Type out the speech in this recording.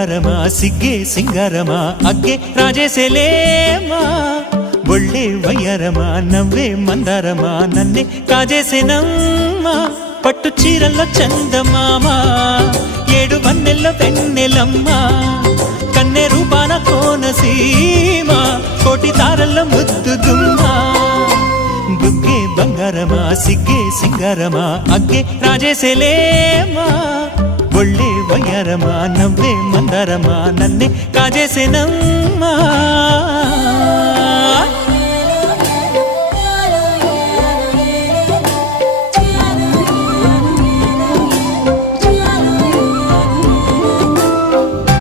బంగారమా సిగ్గే సింగారమా అగ్గే రాజేసేలేమా ఒళ్ళే వయ్యారమా నవ్వే మందారమా నన్నే కాజేసేనమ్మా పట్టు చీరల్లో చందమామా ఏడు వన్నెల్లో వెన్నెలమ్మా కన్నె రూపాన కోనసీమ కోటి తారల్లో ముద్దుగుమ్మా బుగ్గే బంగారమా సిగ్గే సింగారమా అగ్గే రాజేసేలేమా ఒళ్ళే వయ్యారమా నవ్వే మందారమా నన్నే కాజేసేనమ్మా